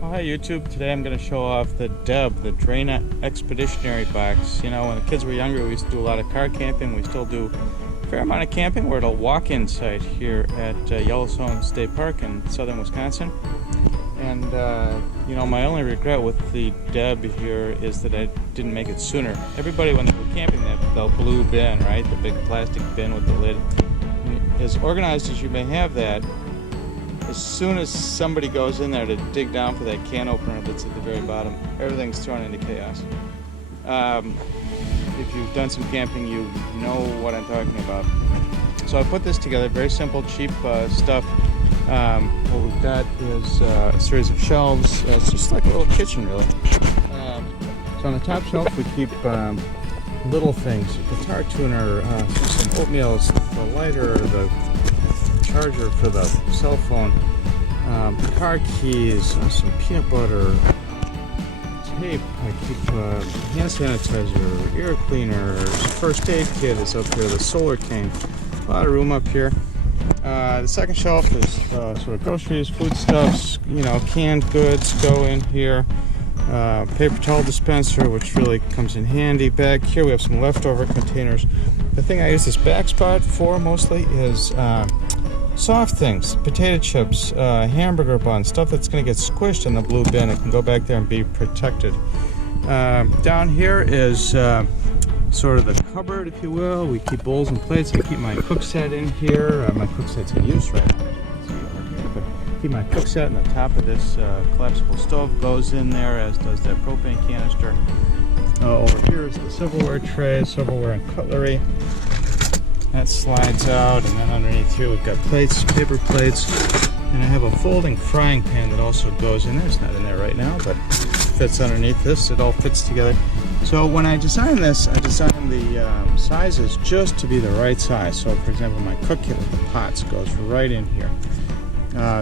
Well, hi YouTube. Today I'm going to show off the DEB, the Drana Expeditionary Box. You know, when the kids were younger, we used to do a lot of car camping. We still do a fair amount of camping. We're at a walk-in site here at Yellowstone State Park in southern Wisconsin. And, you know, my only regret with the DEB here is that I didn't make it sooner. Everybody, when they were camping, they have the blue bin, right? The big plastic bin with the lid. And as organized as you may have that, as soon as somebody goes in there to dig down for that can opener that's at the very bottom, everything's thrown into chaos. If you've done some camping, you know what I'm talking about. So I put this together, very simple, cheap stuff. What we've got is a series of shelves. It's just like a little kitchen, really. So on the top shelf, we keep little things: a guitar tuner, some oatmeal, the lighter, the charger for the cell phone, car keys, some peanut butter, tape. I keep hand sanitizer, ear cleaners, first aid kit is up here, the solar cane. A lot of room up here. The second shelf is sort of groceries, foodstuffs, you know, canned goods go in here. Paper towel dispenser, which really comes in handy. Back here we have some leftover containers. The thing I use this back spot for mostly is soft things, potato chips, hamburger buns, stuff that's going to get squished in the blue bin. It can go back there and be protected. Down here is sort of the cupboard, if you will. We keep bowls and plates. I keep my cook set in here. My cook set's in use right now. But keep my cook set, and the top of this collapsible stove goes in there, as does that propane canister. Over here is the silverware tray, silverware and cutlery. That slides out, and then underneath here we've got plates, paper plates, and I have a folding frying pan that also goes in there. It's not in there right now, but fits underneath this. It all fits together. So when I designed this, I designed the sizes just to be the right size. So for example, my cook kit with the pots goes right in here.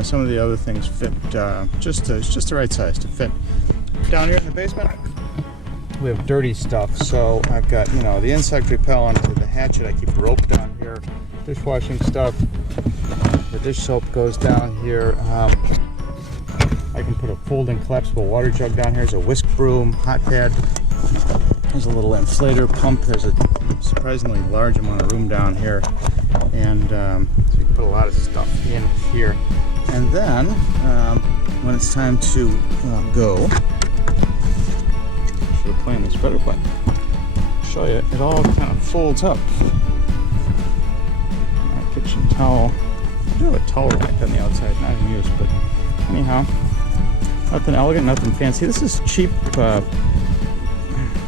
Some of the other things fit just the right size to fit. Down here in the basement, we have dirty stuff. So I've got, you know, the insect repellent, the hatchet. I keep rope down here, dishwashing stuff. The dish soap goes down here. I can put a folding collapsible water jug down here. There's a whisk broom, hot pad. There's a little inflator pump. There's a surprisingly large amount of room down here, and so you can put a lot of stuff in here. And then when it's time to go, should have planned this better, but I'll show you. It all kind of folds up. My kitchen towel. I do have a towel rack on the outside, not in use, but anyhow, nothing elegant, nothing fancy. This is cheap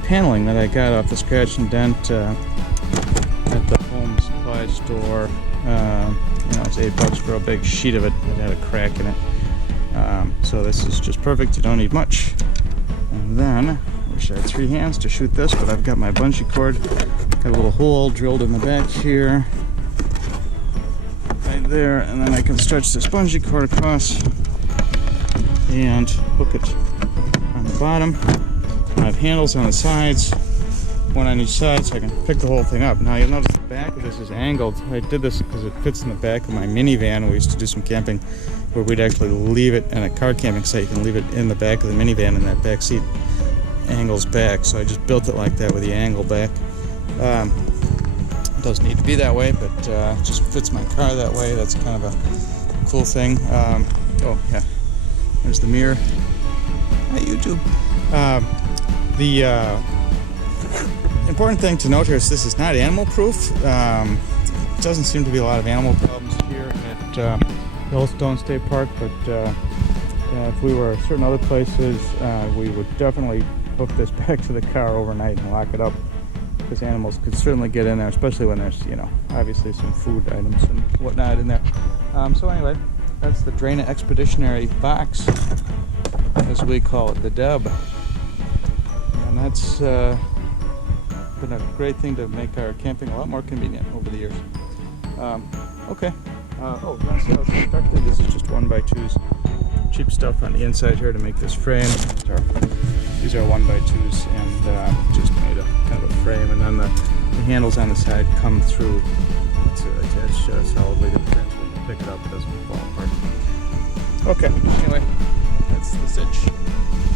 paneling that I got off the scratch and dent at the home supply store. You know, it's $8 for a big sheet of it that had a crack in it. So this is just perfect. You don't need much. And then I wish I had 3 hands to shoot this, but I've got my bungee cord. Got a little hole drilled in the back here, right there, and then I can stretch this bungee cord across and hook it on the bottom. I have handles on the sides, one on each side, so I can pick the whole thing up. Now you'll notice the back of this is angled. I did this because it fits in the back of my minivan. We used to do some camping where we'd actually leave it in a car camping site. You can leave it in the back of the minivan, and that back seat angles back. So I just built it like that with the angle back. It doesn't need to be that way, but it just fits my car that way. That's kind of a cool thing. Oh yeah, there's the mirror. Hi YouTube. The important thing to note here is this is not animal proof. It doesn't seem to be a lot of animal problems here at Yellowstone State Park, but if we were at certain other places, we would definitely hook this back to the car overnight and lock it up, because animals could certainly get in there, especially when there's, you know, obviously some food items and whatnot in there. So anyway, that's the Drana Expeditionary Box, as we call it, the DEB. And that's been a great thing to make our camping a lot more convenient over the years. Okay. Oh, you want to see how it's constructed? This is just 1x2s. Cheap stuff on the inside here to make this frame. These are 1x2s, and just made a kind of a frame. And then the handles on the side come through to attach solidly to the fence. When you pick it up, it doesn't fall apart. Okay. Anyway. that's the sitch.